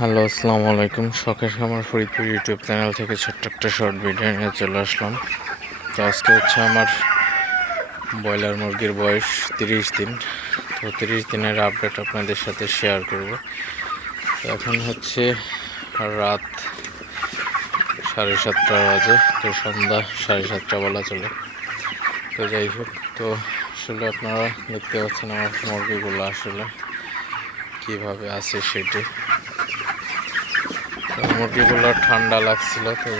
Hello, আসসালামু আলাইকুম। শখের আমার ফরিদপুর ইউটিউব চ্যানেল থেকে ছোট্ট একটা শর্ট ভিডিও নিয়ে চলে আসলাম। তো আজকে হচ্ছে আমার ব্রয়লার মুরগির বয়স তিরিশ দিন। তো তিরিশ দিনের আপডেট আপনাদের সাথে শেয়ার করব। এখন হচ্ছে রাত সাড়ে সাতটা বাজে, তো সন্ধ্যা সাড়ে সাতটা বলা চলে। তো যাই হোক, তো আসলে আপনারা দেখতে পাচ্ছেন আমার মুরগিগুলো আসলে কীভাবে আছে সেটি। মুরগিগুলো ঠান্ডা লাগছিল, তো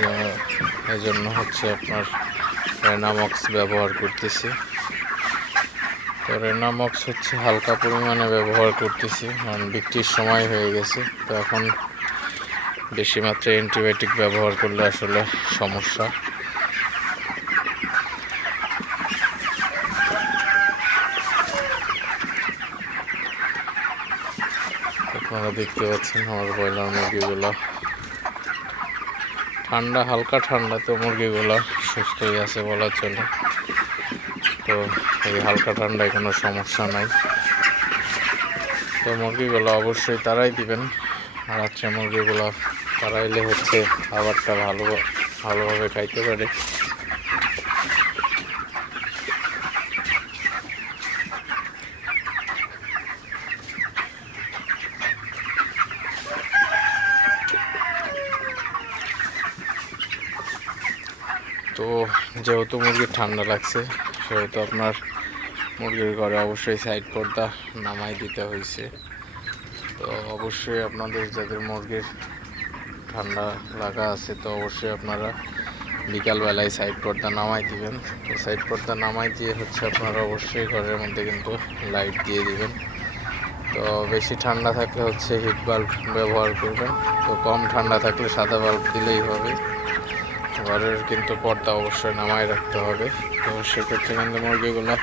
এই জন্য হচ্ছে আপনার রেনামক্স ব্যবহার করতেছি। তো রেনামক্স হচ্ছে হালকা পরিমাণে ব্যবহার করতেছি, কারণ বিক্রির সময় হয়ে গেছে, তো এখন বেশি মাত্রায় অ্যান্টিবায়োটিক ব্যবহার করলে আসলে সমস্যা। আপনারা দেখতে পাচ্ছেন আমার ব্রয়লার মুরগিগুলো। ঠান্ডা, হালকা ঠান্ডা তো মুরগিগুলো সুস্থই আছে বলা চলে। তো এই হালকা ঠান্ডায় কোনো সমস্যা নাই। তো মুরগিগুলো অবশ্যই তারাই দিবেন। আর হচ্ছে মুরগিগুলো তারাইলে হচ্ছে খাবারটা ভালো, ভালোভাবে খাইতে পারে। তো যেহেতু মুরগির ঠান্ডা লাগছে, সেহেতু আপনার মুরগির ঘরে অবশ্যই সাইড পর্দা নামাই দিতে হয়েছে। তো অবশ্যই আপনাদের যাদের মুরগির ঠান্ডা লাগা আছে, তো অবশ্যই আপনারা বিকালবেলায় সাইড পর্দা নামাই দিবেন। তো সাইড পর্দা নামাই দিয়ে হচ্ছে আপনারা অবশ্যই ঘরের মধ্যে কিন্তু লাইট দিয়ে দিবেন। তো বেশি ঠান্ডা থাকলে হচ্ছে হিট বাল্ব ব্যবহার করবেন। তো কম ঠান্ডা থাকলে সাদা বাল্ব দিলেই হবে। ঘরের কিন্তু পর্দা অবশ্যই নামায় রাখতে হবে। তো সেক্ষেত্রে কিন্তু মুরগিগুলো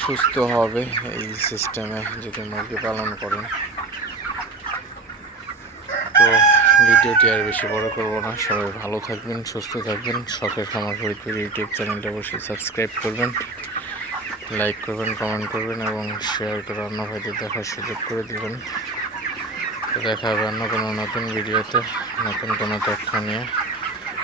সুস্থ হবে এই সিস্টেমে যদি মুরগি পালন করেন। তো ভিডিওটি আর বেশি বড় করব না। সবাই ভালো থাকবেন, সুস্থ থাকবেন। শখের খামার ফরিদপুর ইউটিউব চ্যানেলটা অবশ্যই সাবস্ক্রাইব করবেন লাইক করবেন কমেন্ট করবেন এবং শেয়ার করে অন্য ভাইদের দেখার সুযোগ করে দেবেন। দেখা হবে অন্য কোনো নতুন ভিডিওতে। নতুন কোনো তথ্য নিয়ে।